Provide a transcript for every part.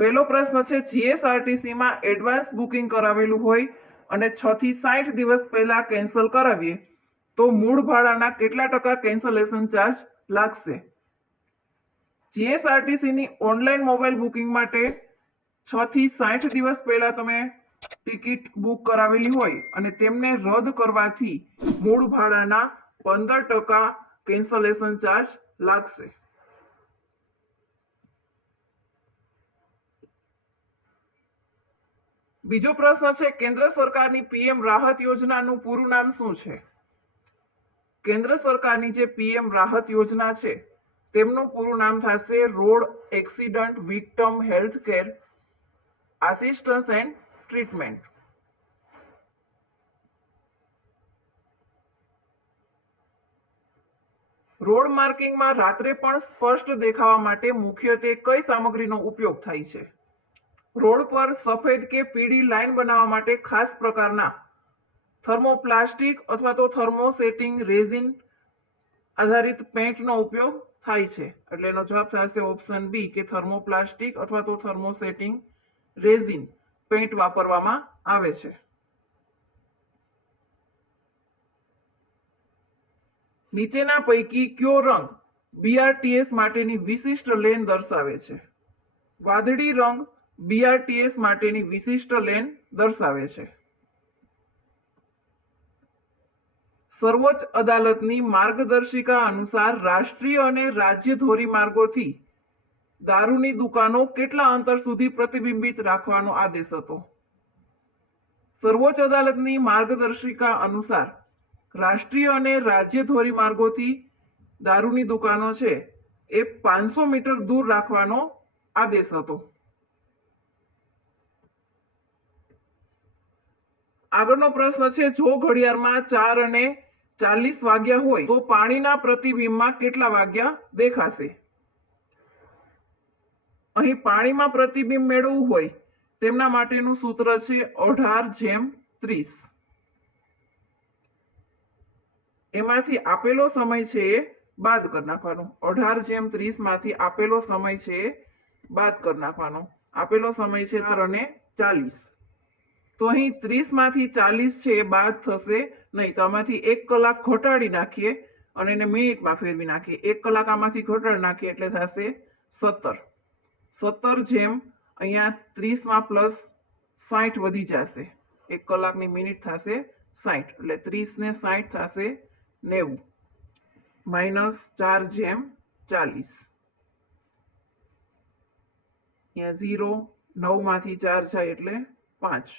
પહેલો પ્રશ્ન છે, જીએસઆરટીસી માં એડવાન્સ બુકિંગ કરાવેલું હોય અને 6 થી 60 દિવસ પહેલા કેન્સલ કરાવીએ તો મૂળ ભાડાના કેટલા ટકા કેન્સલેશન ચાર્જ લાગશે? જીએસઆરટીસી ની ઓનલાઈન મોબાઈલ બુકિંગ માટે 6 થી 60 દિવસ પહેલા તમે ટિકિટ બુક કરાવેલી હોય અને તેમને રદ કરવાથી મૂળ ભાડાના 15% કેન્સલેશન ચાર્જ લાગશે. બીજો પ્રશ્ન છે, કેન્દ્ર સરકારની પીએમ રાહત યોજનાનું પૂરું નામ શું છે? કેન્દ્ર સરકારની જે પીએમ રાહત યોજના છે તેમનું પૂરું નામ થશે road accident victim health care assistance and treatment. Road માર્કિંગમાં રાત્રે પણ સ્પષ્ટ દેખાવા માટે મુખ્યત્વે કઈ સામગ્રીનો ઉપયોગ થાય છે? રોડ પર સફેદ કે પીળી લાઈન બનાવવા માટે ખાસ પ્રકારના થર્મોપ્લાસ્ટિક અથવા તો થર્મોસેટિંગ રેઝિન આધારિત પેઇન્ટનો ઉપયોગ થાય છે. એટલે એનો જવાબ થશે ઓપ્શન બી કે થર્મોપ્લાસ્ટિક અથવા તો થર્મોસેટિંગ રેઝિન પેઇન્ટ વાપરવામાં આવે છે. નીચેના પૈકી કયો રંગ બીઆરટીએસ માટેની વિશિષ્ટ લેન દર્શાવે છે? વાદળી રંગ બીઆરટીએસ માટેની વિશિષ્ટ લેન દર્શાવે છે. સર્વોચ્ચ અદાલતની માર્ગદર્શિકા અનુસાર રાષ્ટ્રીય અને રાજ્ય ધોરીમાર્ગોથી દારૂની દુકાનો કેટલા અંતર સુધી પ્રતિબિંબિત રાખવાનો આદેશ હતો? સર્વોચ્ચ અદાલતની માર્ગદર્શિકા અનુસાર રાષ્ટ્રીય અને રાજ્ય ધોરીમાર્ગોથી દારૂની દુકાનો છે એ 500 મીટર દૂર રાખવાનો આદેશ હતો. આગળનો પ્રશ્ન છે, જો ઘડિયાળમાં 4:40 વાગ્યા હોય તો પાણીના પ્રતિબિંબમાં કેટલા વાગ્યા દેખાશે? અહીં પાણીમાં પ્રતિબિંબ મેળવવું હોય તેમના માટેનું સૂત્ર છે 18:30. એમાંથી આપેલો સમય છે એ બાદ કરી નાખવાનો. 18:30 માંથી આપેલો સમય છે એ બાદ કરી નાખવાનો. આપેલો સમય છે 4:40. તો અહીં 30 માંથી 40 છે એ બાદ થશે નહીં, તો આમાંથી 1 કલાક ઘટાડી નાખીએ અને એને મિનિટમાં ફેરવી નાખીએ. 1 કલાક આમાંથી ઘટાડી નાખીએ એટલે થશે 17. 17 જેમ અહીંયા 30 માં પ્લસ 60 વધી જશે. 1 કલાકની મિનિટ થશે 60 એટલે 30 ને 60 થશે 90 માઇનસ 4:40. અહીંયા 0 9 માંથી 4 જાય એટલે 5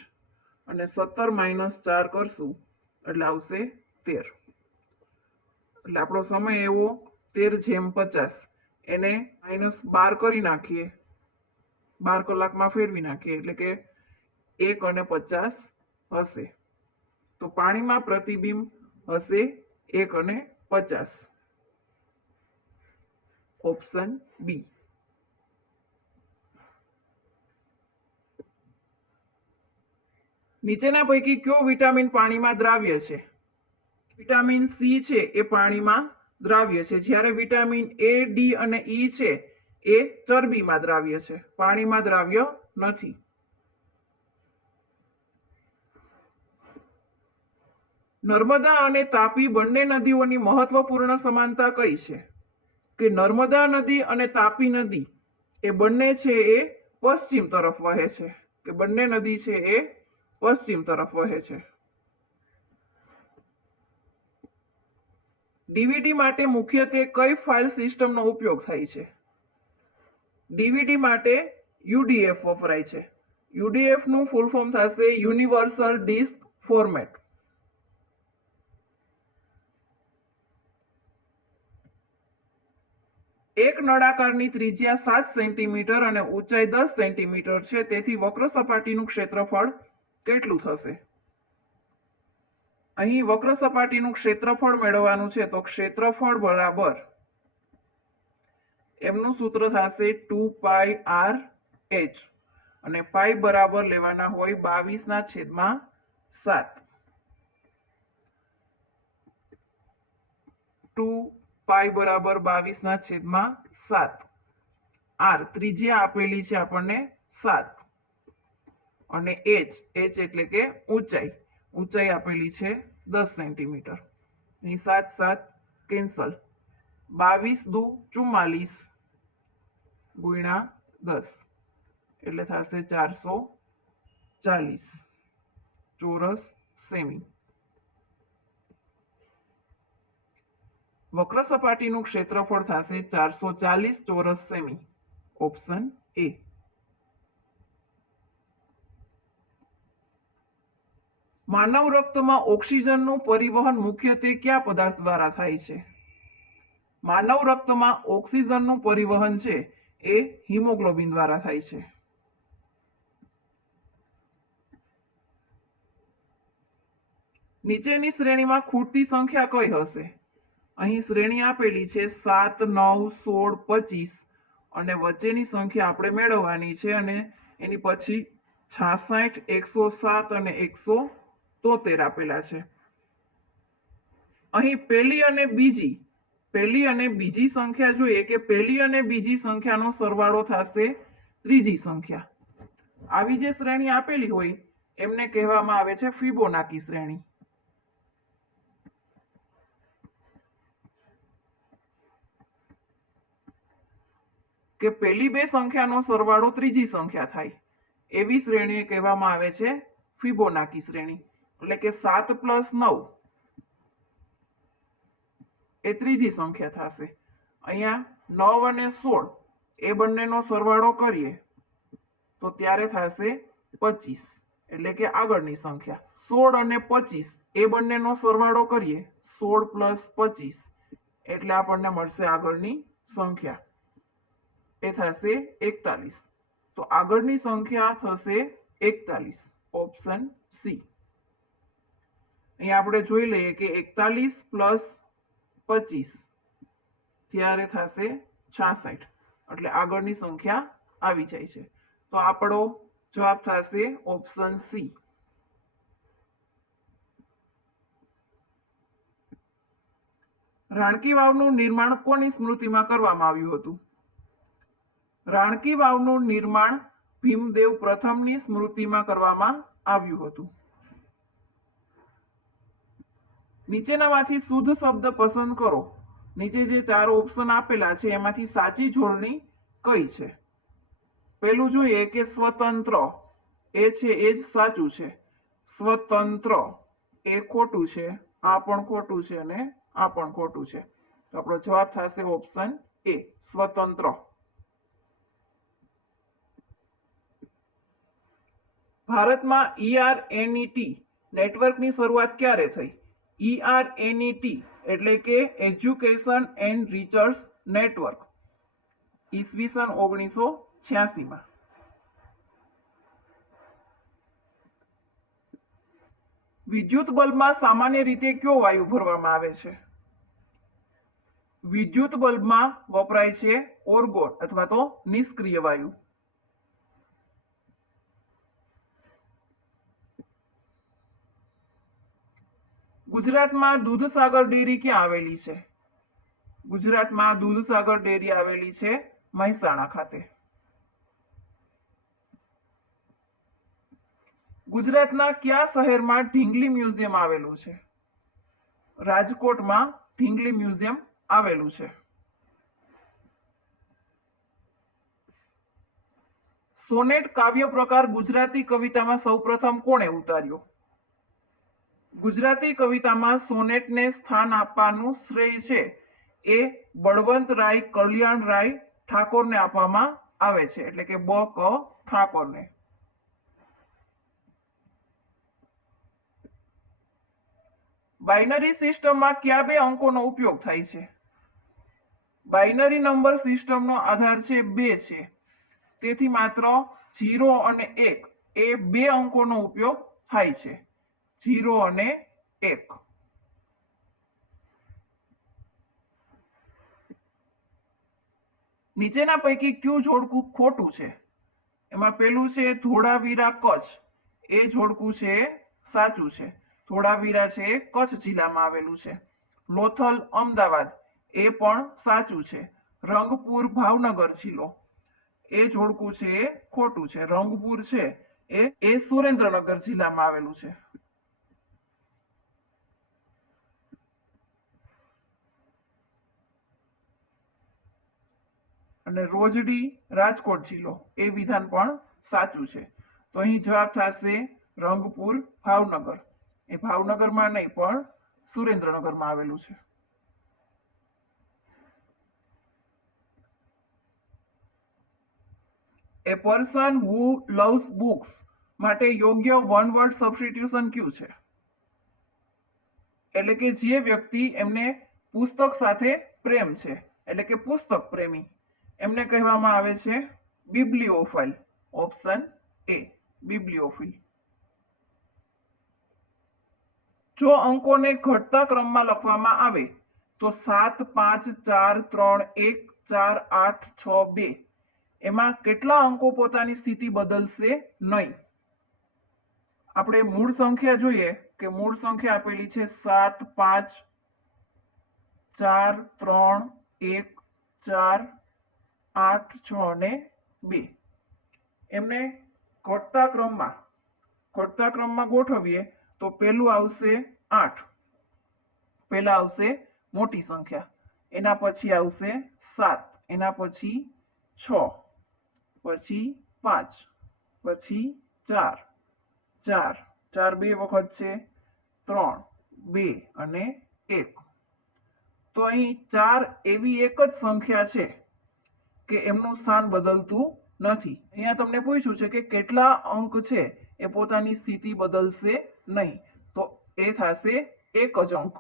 અને 17 માઇનસ 4 કરશું એટલે આવશે 13. એટલે આપણો સમય એવો 13:50. એને -12 કરી નાખીએ, 12 કલાકમાં ફેરવી નાખીએ એટલે કે 1:50 હશે. તો પાણીમાં પ્રતિબિંબ હશે 1:50. Option B. નીચેના પૈકી કયો વિટામિન પાણીમાં દ્રાવ્ય છે? વિટામિન સી છે એ પાણીમાં દ્રાવ્ય છે, જ્યારે વિટામિન એ, ડી અને ઈ છે એ ચરબીમાં દ્રાવ્ય છે, પાણીમાં દ્રાવ્ય નથી. નર્મદા અને તાપી બંને નદીઓની મહત્વપૂર્ણ સમાનતા કઈ છે? કે નર્મદા નદી અને તાપી નદી એ બંને છે એ પશ્ચિમ તરફ વહે છે, કે બંને નદી છે એ પશ્ચિમ તરફ વહે છે. ડીવીડી માટે મુખ્યત્વે કઈ ફાઇલ સિસ્ટમનો ઉપયોગ થાય છે? ડીવીડી માટે યુડીએફ વપરાય છે. યુડીએફ નું ફૂલ ફોર્મ થશે યુનિવર્સલ ડિસ્ક ફોર્મેટ. એક નળાકારની ત્રિજ્યા 7 સેન્ટીમીટર અને ઊંચાઈ 10 સેન્ટીમીટર છે, તેથી વક્ર સપાટીનું ક્ષેત્રફળ કેટલું થશે? અહીં વક્ર સપાટીનું ક્ષેત્રફળ મેળવવાનું છે, તો ક્ષેત્રફળ બરાબર એમનું સૂત્ર થશે 2πr h અને પાઈ બરાબર લેવાના હોય 22/7. 2π બરાબર 22/7. r ત્રિજ્યા આપેલી છે આપણને 7 અને h એટલે કે ઊંચાઈ આપેલી છે 10 સેન્ટીમીટર. અહીં 7 7 કેન્સલ. 22 દુ 44 ગુણ્યા 10 એટલે થશે 440 ચોરસ સેમી. વક્ર સપાટીનું ક્ષેત્રફળ થશે 440 ચોરસ સેમી. Option A. માનવ રક્તમાં ઓક્સિજનનું પરિવહન મુખ્યત્વે કયા પદાર્થ દ્વારા થાય છે? માનવ રક્તમાં ઓક્સિજનનું પરિવહન છે એ હિમોગ્લોબિન દ્વારા થાય છે. નીચેની શ્રેણીમાં ખૂટતી સંખ્યા કઈ હશે? અહીં શ્રેણી આપેલી છે 7 9 16 25 અને વચ્ચેની સંખ્યા આપણે મેળવવાની છે અને એની પછી 66 107 અને 173 આપેલા છે. અહીં પહેલી અને બીજી સંખ્યા જોઈએ કે પહેલી અને બીજી સંખ્યાનો સરવાળો થશે ત્રીજી સંખ્યા. આવી જે શ્રેણી આપેલી હોય એમને કહેવામાં આવે છે ફિબોનાકી શ્રેણી. કે પહેલી બે સંખ્યાનો સરવાળો ત્રીજી સંખ્યા થાય એવી શ્રેણી કહેવામાં આવે છે ફિબોનાકી શ્રેણી. એટલે કે 7 + 9 એ ત્રીજી સંખ્યા થશે. અહીંયા 9 અને 16 એ બંનેનો સરવાળો કરીએ તો ત્યારે થશે 25 એટલે કે આગળની સંખ્યા. 16 અને 25 એ બંનેનો સરવાળો કરીએ 16 + 25 એટલે આપણને મળશે આગળની સંખ્યા એ થશે 41. તો આગળની સંખ્યા થશે 41. Option C. અહીંયા આપણે જોઈ લઈએ કે 41 + 25 ત્યારે થશે 66 એટલે આગળની સંખ્યા આવી જાય છે. તો આપણો જવાબ થશે ઓપ્શન સી. રાણકી વાવનું નિર્માણ કોની સ્મૃતિમાં કરવામાં આવ્યું હતું? રાણકી વાવનું નિર્માણ ભીમદેવ પ્રથમની સ્મૃતિમાં કરવામાં આવ્યું હતું. નીચેનામાંથી શુદ્ધ શબ્દ પસંદ કરો. નીચે જે 4 ઓપ્શન આપેલા છે એમાંથી સાચી જોડણી કઈ છે? પહેલું જોઈએ કે સ્વતંત્ર એ છે એ જ સાચું છે. સ્વતંત્ર એ ખોટું છે, આ પણ ખોટું છે અને આ પણ ખોટું છે. તો આપણો જવાબ થશે ઓપ્શન એ સ્વતંત્ર. ભારતમાં ERNET નેટવર્કની શરૂઆત ક્યારે થઈ? ERNET એટલે કે એજ્યુકેશન એન્ડ રિસર્ચ નેટવર્ક ઈસવીસન 1986માં. વિદ્યુત બલ્બમાં સામાન્ય રીતે કયો વાયુ ભરવામાં આવે છે? વિદ્યુત બલ્બમાં વપરાય છે ઓર્ગોન અથવા તો નિષ્ક્રિય વાયુ. ગુજરાતમાં દૂધસાગર ડેરી ક્યાં આવેલી છે? ગુજરાતમાં દૂધસાગર ડેરી આવેલી છે મહેસાણા ખાતે. ગુજરાતના કયા શહેરમાં ઢીંગલી મ્યુઝિયમ આવેલું છે? રાજકોટમાં ઢીંગલી મ્યુઝિયમ આવેલું છે. સોનેટ કાવ્ય પ્રકાર ગુજરાતી કવિતામાં સૌપ્રથમ કોણે ઉતાર્યો? ગુજરાતી કવિતામાં સોનેટને સ્થાન આપવાનું શ્રેય છે એ બળવંતરાય કલ્યાણરાય ઠાકોરને આપવામાં આવે છે. એટલે કે બ.ક. ઠાકોરને. બાઇનરી સિસ્ટમમાં કયા બે અંકોનો ઉપયોગ થાય છે? બાઇનરી નંબર સિસ્ટમનો આધાર છે 2 છે. તેથી માત્ર 0 અને 1 એ બે અંકોનો ઉપયોગ થાય છે. 0 અને 1. નીચેના પૈકી કયું જોડકું ખોટું છે? એમાં પેલું છે ધોળાવીરા કચ્છ એ જોડકું છે સાચું છે. ધોળાવીરા છે કચ્છ જિલ્લામાં આવેલું છે. લોથલ અમદાવાદ એ પણ સાચું છે. રંગપુર ભાવનગર જિલ્લો એ જોડકું છે એ ખોટું છે. રંગપુર છે એ સુરેન્દ્રનગર જિલ્લામાં આવેલું છે. અને રોજડી રાજકોટ જિલ્લો એ વિધાન પણ સાચું છે. તો અહીં જવાબ થશે રંગપુર ભાવનગર. એ ભાવનગરમાં નહીં પણ સુરેન્દ્રનગરમાં આવેલું છે. એ પર્સન હુ લવ્સ બુક્સ માટે યોગ્ય વન વર્ડ સબસ્ટિટ્યુશન કયું છે? એટલે કે જે વ્યક્તિ એમને પુસ્તક સાથે પ્રેમ છે એટલે કે પુસ્તક પ્રેમી એમને કહેવામાં આવે છે બિબ્લિયોફાઇલ. Option A બિબ્લિયોફિલ. જો અંકોને ઘટતા ક્રમમાં લખવામાં આવે તો 7 5 4 3 1 4 8 6 2 એમાં કેટલા અંકો પોતાની સ્થિતિ બદલશે નહીં? આપણે મૂળ સંખ્યા જોઈએ કે મૂળ સંખ્યા આપેલી છે 7 5 4 3 1 4 8 6 ને 2. એમને ઘટતા ક્રમમાં ગોઠવીએ તો પેલું આવશે 8. પહેલા આવશે મોટી સંખ્યા, એના પછી આવશે 7, એના પછી 6, પછી 5, પછી 4, 4, 4 બે વખત છે 3, 2 અને 1. તો અહીં 4 એવી એક જ સંખ્યા છે કે એમનું સ્થાન બદલતું નથી. અહીંયા તમને પૂછ્યું છે કે કેટલા અંક છે એ પોતાની સ્થિતિ બદલશે નહીં, તો એ થશે એક જ અંક.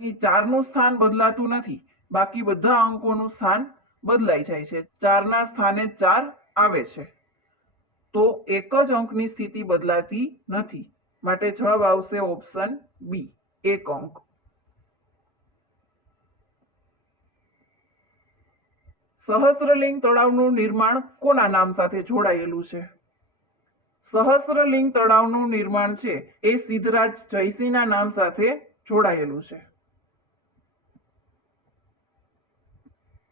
અહીં 4 નું સ્થાન બદલાતું નથી, બાકી બધા અંકોનું સ્થાન બદલાઈ જાય છે. 4 ના સ્થાને 4 આવે છે, તો એક જ અંકની સ્થિતિ બદલાતી નથી. માટે જવાબ આવશે ઓપ્શન બી, 1 અંક. સહસ્ત્રલિંગ તળાવનું નિર્માણ કોના નામ સાથે જોડાયેલું છે? સહસ્ત્રલિંગ તળાવનું નિર્માણ છે એ સિદ્ધરાજ જયસિંહના નામ સાથે જોડાયેલું છે.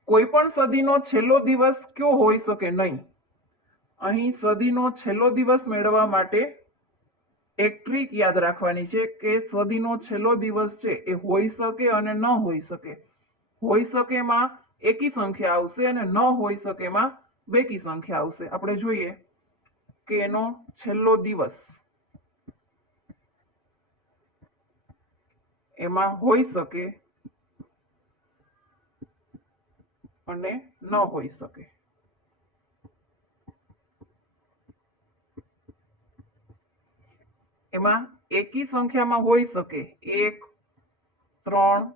કોઈ પણ સદીનો છેલ્લો દિવસ કયો હોઈ શકે નહીં? અહીં સદીનો છેલ્લો દિવસ મેળવવા માટે એક ટ્રીક યાદ રાખવાની છે કે સદીનો છેલ્લો દિવસ છે એ હોઈ શકે અને ન હોઈ શકે. હોઈ શકેમાં એકી સંખ્યા આવશે અને ન હોઈ શકેમાં બેકી સંખ્યા આવશે. આપણે જોઈએ કે એનો છેલ્લો દિવસ એમાં હોઈ શકે અને ન હોઈ શકે. એમાં એકી સંખ્યામાં હોઈ શકે 1, 3,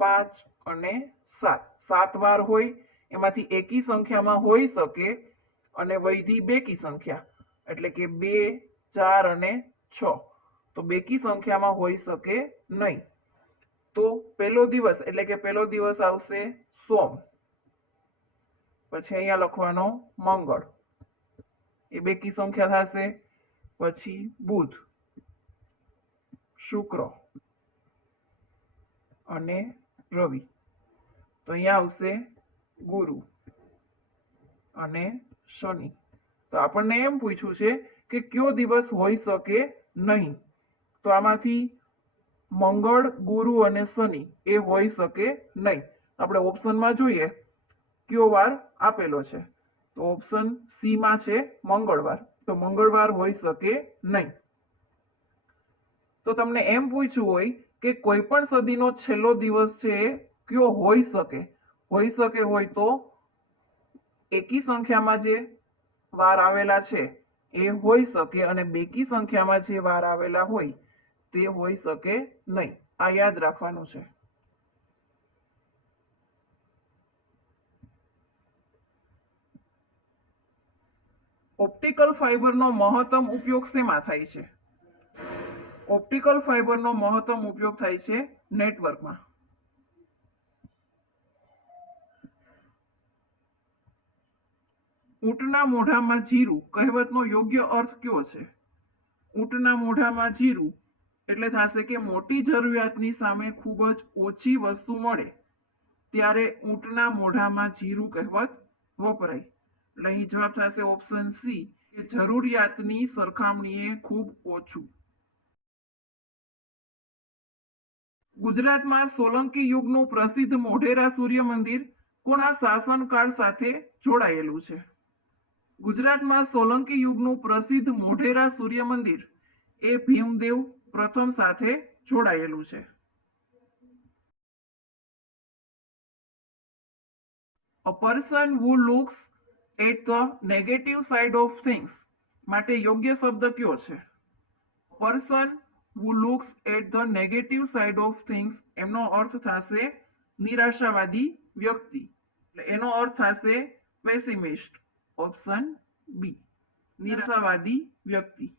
5 અને 7. 7 વાર હોય એમાંથી એકી સંખ્યામાં હોઈ શકે અને વૈધી બેકી સંખ્યા એટલે કે 2, 4 અને 6. તો બેકી સંખ્યામાં હોઈ શકે નહીં. તો પહેલો દિવસ એટલે કે પહેલો દિવસ આવશે સોમ, પછી અહીંયા લખવાનો મંગળ, એ બેકી સંખ્યા થશે. પછી બુધ, શુક્ર અને રવિ. તો અહીંયા આવશે ગુરુ અને શનિ. તો આપણને એમ પૂછ્યું છે કે કયો દિવસ હોઈ શકે નહીં? તો આમાંથી મંગળ, ગુરુ અને શનિ એ હોઈ શકે નહીં. આપણે ઓપ્શનમાં જોઈએ કયો વાર આપેલો છે, તો ઓપ્શન સી માં છે મંગળવાર. તો મંગળવાર હોઈ શકે નહીં. તો તમને એમ પૂછ્યું હોય કે કોઈ પણ સદીનો છેલ્લો દિવસ છે એ કયો હોઈ શકે હોય તો એકી સંખ્યામાં જે વાર આવેલા છે એ હોઈ શકે અને બેકી સંખ્યામાં જે વાર આવેલા હોય તે હોઈ શકે નહીં. આ યાદ રાખવાનું છે. ઓપ્ટિકલ ફાઇબરનો મહત્તમ ઉપયોગ શેમાં થાય છે? ઓપ્ટિકલ ફાઇબરનો મહત્તમ ઉપયોગ થાય છે નેટવર્કમાં. ઊંટના મોઢામાં જીરું કહેવતનો યોગ્ય અર્થ કયો છે? ઊંટના મોઢામાં જીરું એટલે થશે કે મોટી જરૂરિયાતની સામે ખૂબ જ ઓછી વસ્તુ મળે ત્યારે ઊંટના મોઢામાં જીરું કહેવત વપરાય. એટલે અહીં જવાબ થશે ઓપ્શન સી કે જરૂરિયાતની સરખામણીએ ખૂબ ઓછું. ગુજરાતમાં સોલંકી યુગનું પ્રસિદ્ધ મોઢેરા સૂર્ય મંદિર કોના શાસનકાળ સાથે જોડાયેલું છે? ગુજરાતમાં સોલંકી યુગનું પ્રસિદ્ધ મોઢેરા સૂર્ય મંદિર એ ભીમદેવ પ્રથમ સાથે જોડાયેલું છે. A person who looks at the negative side of things માટે યોગ્ય શબ્દ કયો છે? Person who looks at the negative side of things એમનો અર્થ થશે નિરાશાવાદી વ્યક્તિ. એનો અર્થ થશે પેસિમિસ્ટ. ઓપ્શન બી નિરાશાવાદી વ્યક્તિ.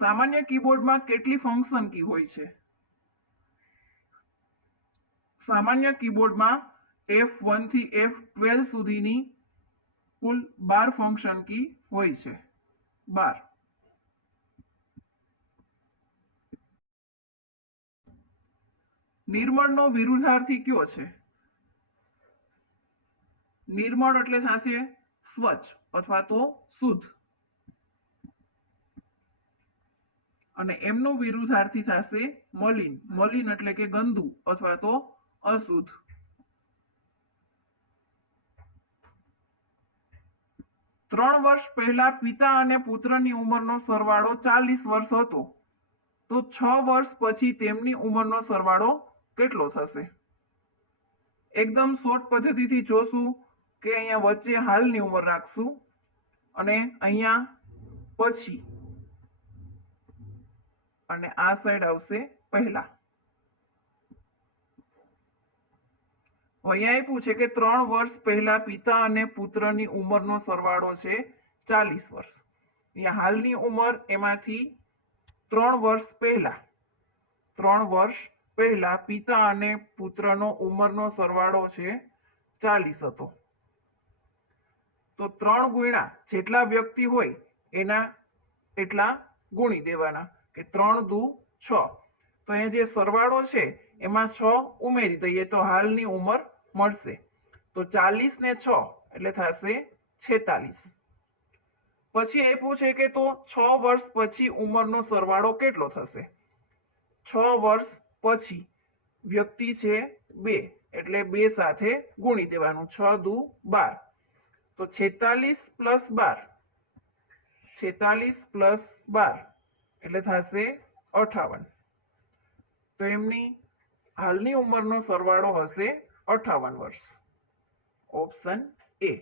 સામાન્ય કીબોર્ડમાં કેટલી ફંક્શન કી હોય છે? સામાન્ય કીબોર્ડમાં F1 થી F12 સુધીની કુલ 12 ફંક્શન કી હોય છે. 12. નિર્મળનો વિરુદ્ધાર્થી કયો છે? નિર્મળ એટલે થશે સ્વચ્છ અથવા તો શુદ્ધ, અને એમનું વિરુદ્ધાર્થી થશે મલિન. મલિન એટલે કે ગંદુ અથવા તો અશુદ્ધ. ત્રણ વર્ષ પહેલા પિતા અને પુત્રની ઉંમરનો સરવાળો 40 વર્ષ હતો, તો 6 વર્ષ પછી તેમની ઉંમરનો સરવાળો કેટલો થશે? એકદમ શોર્ટ પદ્ધતિથી જોશું કે અહીંયા વચ્ચે હાલની ઉંમર રાખશું અને અહીંયા પછી, અને આ સાઈડ આવશે પહેલા. અહીંયા આપ્યું છે કે 3 વર્ષ પહેલા પિતા અને પુત્રની ઉંમરનો સરવાળો છે 40 વર્ષ. અહીંયા હાલની ઉંમર એમાંથી 3 વર્ષ પહેલા પિતા અને પુત્રનો ઉંમરનો સરવાળો છે 40 હતો. તો 3 ગુણ્યા જેટલા વ્યક્તિ હોય એના એટલા ગુણી દેવાના, કે 3 દુ 6. તો અહીંયા જે સરવાળો છે એમાં 6 ઉમેરી દઈએ તો હાલની ઉંમર મળશે. તો 40 ને 6 એટલે થશે 46. પછી આપ્યું છે કે તો 6 વર્ષ પછી ઉંમરનો સરવાળો કેટલો થશે? 6 વર્ષ પછી વ્યક્તિ છે 2 એટલે 2 સાથે ગુણી દેવાનું. 6 દુ 12. તો 46 પ્લસ 12 એટલે થશે 58. તો એમની હાલની ઉંમરનો સરવાળો હશે 58 વર્ષ. Option A.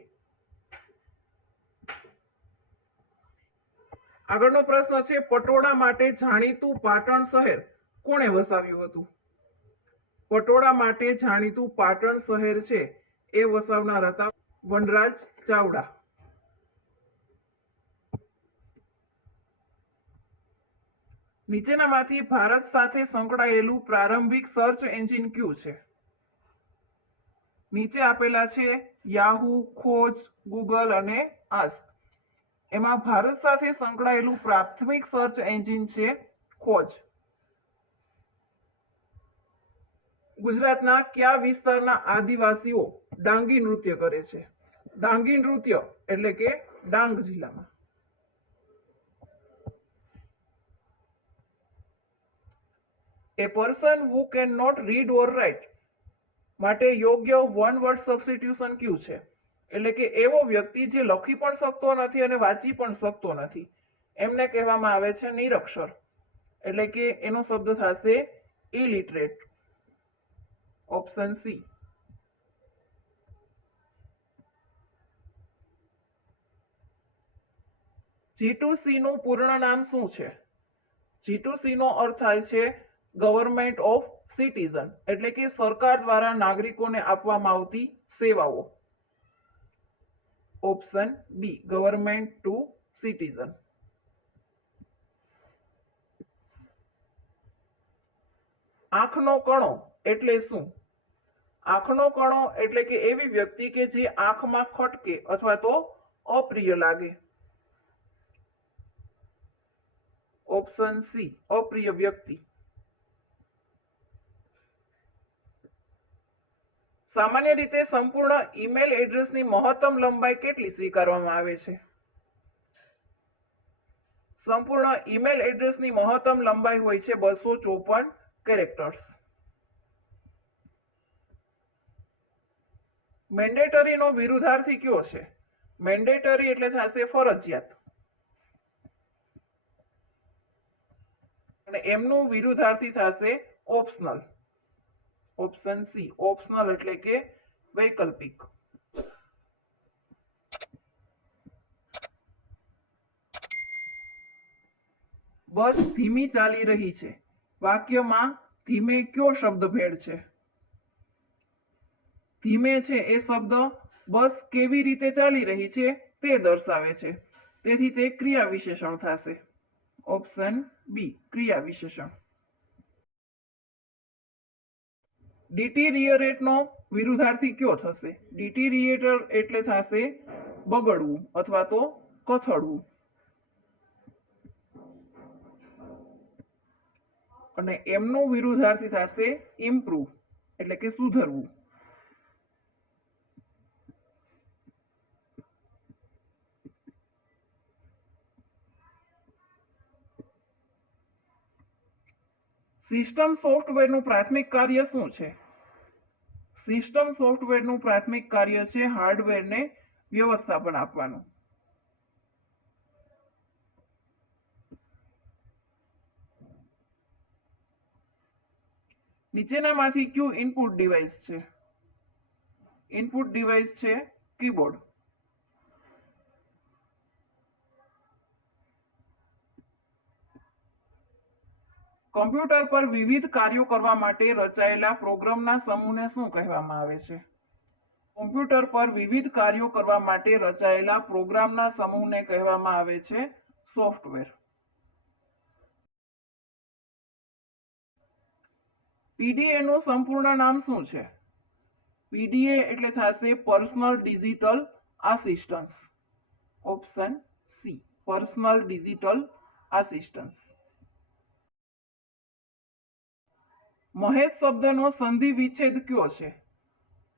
આગળનો પ્રશ્ન છે પટોળા માટે જાણીતું પાટણ શહેર કોણે વસાવ્યું હતું? પટોળા માટે જાણીતું પાટણ શહેર છે એ વસાવનાર હતા વનરાજ ચાવડા. નીચેનામાંથી ભારત સાથે સંકળાયેલું પ્રારંભિક સર્ચ એન્જિન કયું છે? નીચે આપેલા છે યાહૂ, ખોજ, ગૂગલ અને આસ્ક. એમાં ભારત સાથે સંકળાયેલું પ્રાથમિક સર્ચ એન્જિન છે ખોજ. ગુજરાતના કયા વિસ્તારના આદિવાસીઓ ડાંગી નૃત્ય કરે છે? ડાંગી નૃત્ય એટલે કે ડાંગ જિલ્લામાં. A person who cannot read or write માટે યોગ્ય વન વર્ડ સબસ્ટિટ્યુશન કયું છે? એટલે કે એવો વ્યક્તિ જે લખી પણ શકતો નથી અને વાંચી પણ શકતો નથી, એમને કહેવામાં આવે છે નિરક્ષર. એટલે કે એનો શબ્દ થશે ઇલિટરેટ. Option C. G2C નું પૂર્ણ નામ શું છે? G2C નો અર્થ થાય છે ગવર્મેન્ટ ઓફ સિટીઝન, એટલે કે સરકાર દ્વારા નાગરિકોને આપવામાં આવતી સેવાઓ. Option B government to citizen. આંખનો કણો એટલે શું? આંખનો કણો એટલે કે એવી વ્યક્તિ કે જે આંખમાં ખટકે અથવા તો અપ્રિય લાગે. ઓપ્શન સી અપ્રિય વ્યક્તિ. સામાન્ય રીતે સંપૂર્ણ ઈમેલ એડ્રેસની મહત્તમ લંબાઈ કેટલી સ્વીકારવામાં આવે છે? સંપૂર્ણ ઈમેલ એડ્રેસની મહત્તમ લંબાઈ હોય છે 254 કેરેક્ટર્સ. મેન્ડેટરીનો વિરુદ્ધાર્થી કયો છે? મેન્ડેટરી એટલે થશે ફરજિયાત અને એમનું વિરુદ્ધાર્થી થશે ઓપ્શનલ. ઓપ્શન સી, ઓપ્શનલ એટલે કે વૈકલ્પિક. બસ ધીમી ચાલી રહી છે. વાક્યમાં ધીમે કયો શબ્દ ભેળ છે? ધીમે છે એ શબ્દ બસ કેવી રીતે ચાલી રહી છે તે દર્શાવે છે, તેથી તે ક્રિયા વિશેષણ થશે. ઓપ્શન બી, ક્રિયા વિશેષણ. ડિટીરિયરેટનો વિરુદ્ધાર્થી કયો થશે? ડિટીરિયેટર એટલે થશે બગડવું અથવા તો કથળવું. અને એમનું વિરુદ્ધાર્થી થશે ઇમ્પ્રૂવ એટલે કે સુધરવું. સિસ્ટમ સોફ્ટવેરનું પ્રાથમિક કાર્ય શું છે? સિસ્ટમ સોફ્ટવેરનું પ્રાથમિક કાર્ય છે હાર્ડવેરને વ્યવસ્થાપન આપવાનું. નીચેનામાંથી કયું ઇનપુટ ડિવાઇસ છે? ઇનપુટ ડિવાઇસ છે કીબોર્ડ. કમ્પ્યુટર પર વિવિધ કાર્યો કરવા માટે રચાયેલા પ્રોગ્રામના સમૂહને શું કહેવામાં આવે છે? કમ્પ્યુટર પર વિવિધ કાર્યો કરવા માટે રચાયેલા પ્રોગ્રામના સમૂહને કહેવામાં આવે છે સોફ્ટવેર. પીડીએ નું સંપૂર્ણ નામ શું છે? પીડીએ એટલે થશે personal digital assistance. Option C, personal digital assistance. Mahesh શબ્દનો સંધિ વિચ્છેદ કયો છે?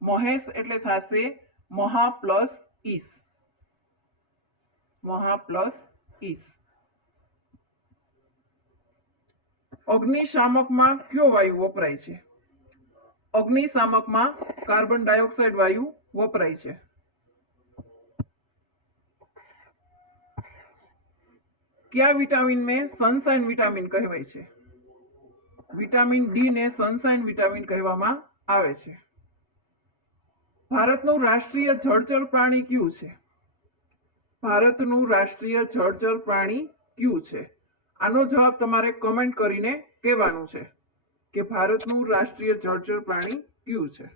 મહેશ એટલે થશે મહા પ્લસ ઈસ. મહા પ્લસ ઈસ. અગ્નિશામકમાં કયો વાયુ વપરાય છે? અગ્નિશામકમાં કાર્બન ડાયોક્સાઇડ વાયુ વપરાય છે. કયા વિટામિનને સનશાઇન વિટામિન કહેવાય છે? વિટામિન ડી ને સનશાઇન વિટામિન કહેવામાં આવે છે. ભારતનું રાષ્ટ્રીય જળચર પ્રાણી કયું છે? ભારતનું રાષ્ટ્રીય જળચર પ્રાણી કયું છે? આનો જવાબ તમારે કમેન્ટ કરીને કહેવાનું છે કે ભારતનું રાષ્ટ્રીય જળચર પ્રાણી કયું છે.